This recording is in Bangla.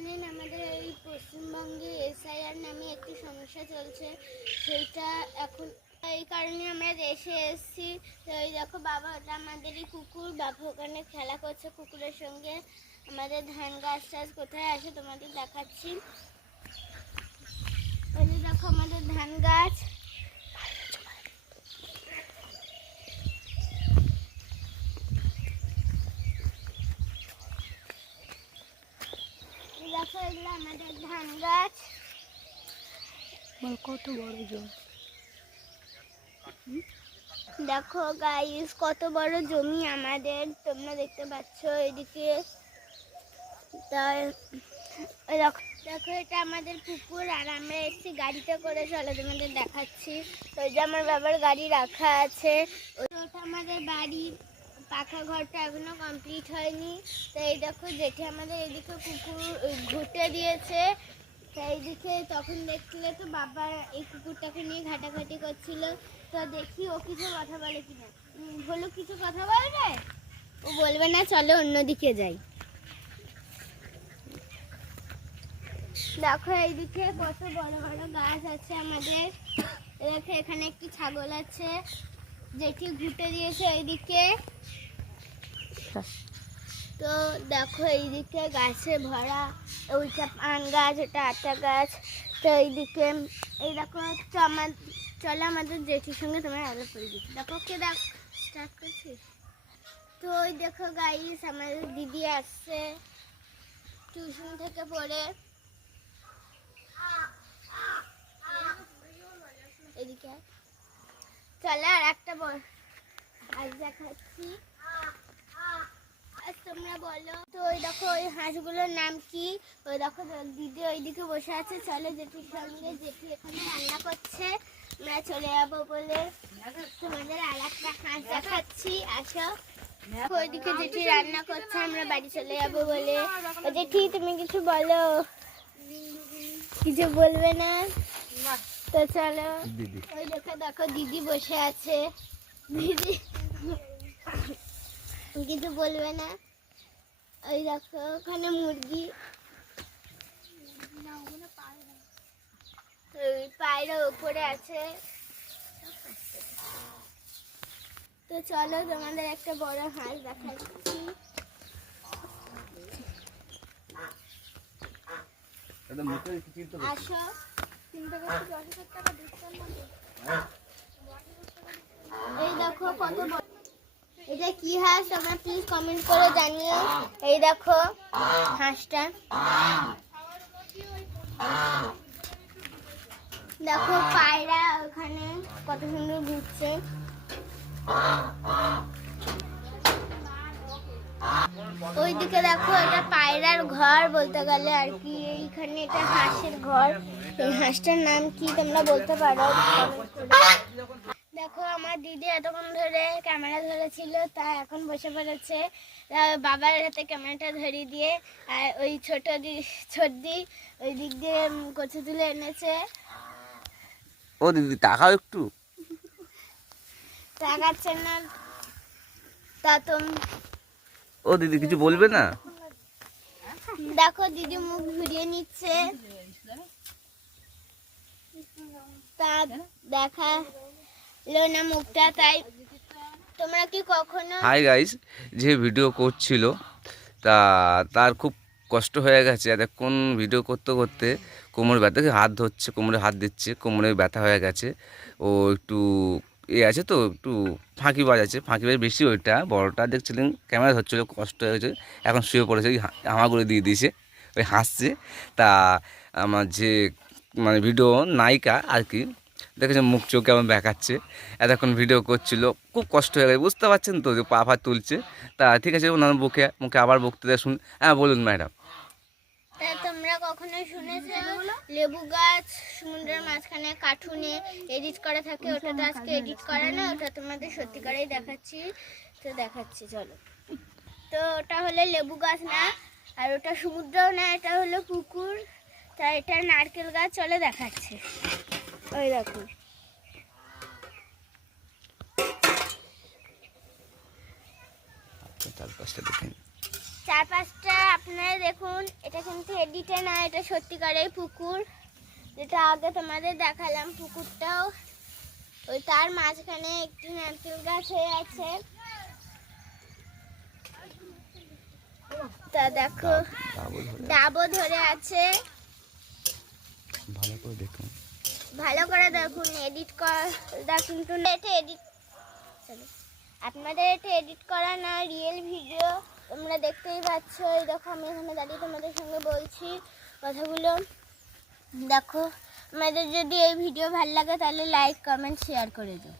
জানেন আমাদের এই পশ্চিমবঙ্গে এসআইআর নামে একটি সমস্যা চলছে, সেটা এখন এই কারণে আমরা দেশে এসেছি। তো এই দেখো বাবা, ওটা আমাদেরই কুকুর, বাবা ওখানে খেলা করছে কুকুরের সঙ্গে। আমাদের ধান গাছ টাছ কোথায় আছে তোমাদের দেখাচ্ছি। ওই যে দেখো আমাদের ধান গাছ। দেখো এগুলো আমাদের ধান গাছ। কত বড় জমি, দেখো গাইস কত বড় জমি আমাদের, তোমরা দেখতে পাচ্ছ এদিকে। দেখো এটা আমাদের পুকুর, আর আমরা এসেছি গাড়িতে করে, চলো তোমাদের দেখাচ্ছি। ওই যে আমার বাবার গাড়ি রাখা আছে, ওটা আমাদের বাড়ি। পাকা ঘরটা এখনো কমপ্লিট হয়নি। তো এই দেখো জেঠে আমাদের এদিকে কুকুর ঘুরতে দিয়েছে। এইদিকে তখন দেখছিলে তো বাবা এই কুকুরটাকে নিয়ে ঘাটাঘাটি করছিল। তো দেখি ও কিছু কথা বলে কিনা। বলো কিছু কথা বলবে? ও বলবে না, চলো অন্যদিকে যাই। দেখো এইদিকে কত বড় বড় গাছ আছে আমাদের। দেখো এখানে একটি ছাগল আছে, যেটি ঘুরতে দিয়েছে এইদিকে। তো দেখো এইদিকে গাছে ভরা, ওইটা পান গাছ, ওটা আটা গাছ। তো এইদিকে এই দেখো, চলো আমাদের জেঠির সঙ্গে তোমার আলাপ করে দিচ্ছি। দেখো কে স্টার্ট করছিস। তো ওই দেখো গাইস আমাদের দিদি আসছে টিউশন থেকে পড়ে। এদিকে চলে আর একটা আজ দেখাচ্ছি, তোমরা বলো। তো ওই দেখো ওই হাঁসগুলোর নাম কি? ওই দেখো দিদি ওইদিকে বসে আছে, চলো জেঠির সঙ্গে। জেঠি এখানে রান্না করছে, আমরা চলে যাবো বলে তোমাদের আর একটা হাঁস দেখাচ্ছি, আসো। ওইদিকে জেঠি রান্না করছে, আমরা বাড়ি চলে যাবো বলে। জেঠি তুমি কিছু বলো। কিছু বলবে না? তো চলো। ওই দেখো দিদি বসে আছে, দিদি কিছু বলবে না। ওই দেখো ওখানে মুরগি, পায়রা উপরে আছে। তো চলো তোমাদের একটা বড় হাঁস দেখাচ্ছি। আসো। এই দেখো কত বড়, এটা কি হাঁস তোমরা প্লিজ কমেন্ট করে জানিও। এই দেখো হাঁসটা, দেখো পায়রা ওখানে কত সুন্দর ঘুরছে। ওইদিকে দেখো এটা পায়রার ঘর বলতে গেলে আর কি, এইখানে এটা হাঁসের ঘর। এই হাঁসটার নাম কি তোমরা বলতে পারো? দেখো আমার দিদি এতক্ষণ ধরে ক্যামেরা ধরেছিল, তা এখন বসে পড়েছে বাবার হাতে ক্যামেরাটা ধরিয়ে দিয়ে। আর ওই ছোটদি ওই দিক দিয়ে কচু তুলে এনেছে। ও দিদি তাকাও একটু। তাকাচ্ছে না তা ও দিদি কিছু বলবে না? দেখো দিদি মুখ ঘুরিয়ে নিচ্ছে, তা দেখালো না মুখটা। তাই তোমরা কি কখনো হাই গাইস, যে ভিডিও করছিল তার খুব কষ্ট হয়ে গেছে। এতক্ষণ ভিডিও করতে করতে কোমর ব্যথা, হাত ধরছে, কোমরে হাত দিচ্ছে, কোমরে ব্যথা হয়ে গেছে। ও একটু আছে তো, একটু ফাঁকিবাজ আছে, ফাঁকিবাজ বেশি। ওইটা বড়টা দেখছিলেন ক্যামেরা ধরছিল, কষ্ট হয়ে গেছে। এখন শুয়ে পড়েছে, হামাগুড়ি দিয়ে দিয়েছে, ওই হাসছে। তা আমার যে মানে ভিডিও নায়িকা আর কি, দেখেছে মুখ চোখ কেমন দেখাচ্ছে, এতক্ষণ ভিডিও করছিল, খুব কষ্ট হয়ে গেছে, বুঝতে পারছেন তো যে পা ফা তুলছে। তা ঠিক আছে, ওনার মুখে আবার বক্তৃতা দেয়, শুন। হ্যাঁ বলুন ম্যাডাম। তোমরা কখনো শুনেছো লেবু গাছ সমুদ্রের মাঝখানে কার্টুনে এডিট করা থাকে? ওটা তো আজকে এডিট করা না, ওটা তোমাদের সত্যিকারেই দেখাচ্ছি। তো দেখাচ্ছি চলো। তো ওটা হলো লেবু গাছ না, আর ওটা সমুদ্রও না, এটা হলো পুকুর। তা এটা নারকেল গাছ, চলে দেখাচ্ছে। ওই দেখো চারপাশটা দেখেন। চারপাশটা আপনারা দেখুন, এটা কিন্তু এডিটে না, এটা সত্যিকারের পুকুর, যেটা আগে তোমাদের দেখালাম। পুকুরটাও ওই তার মাঝখানে একটি নারকেল গাছ হয়ে আছে। তা দেখো ডাবও ধরে আছে। ভালো করে দেখুন, ভালো করে দেখুন, এডিট করা কিন্তু এটা এডিট, আপনাদের এটা এডিট করা না, রিয়েল ভিডিও। তোমরা দেখতেই পাচ্ছ, এই দেখো আমি এখানে দাঁড়িয়ে তোমাদের সঙ্গে বলছি কথাগুলো। দেখো, আমাদের যদি এই ভিডিও ভালো লাগে তাহলে লাইক কমেন্ট শেয়ার করে দিও।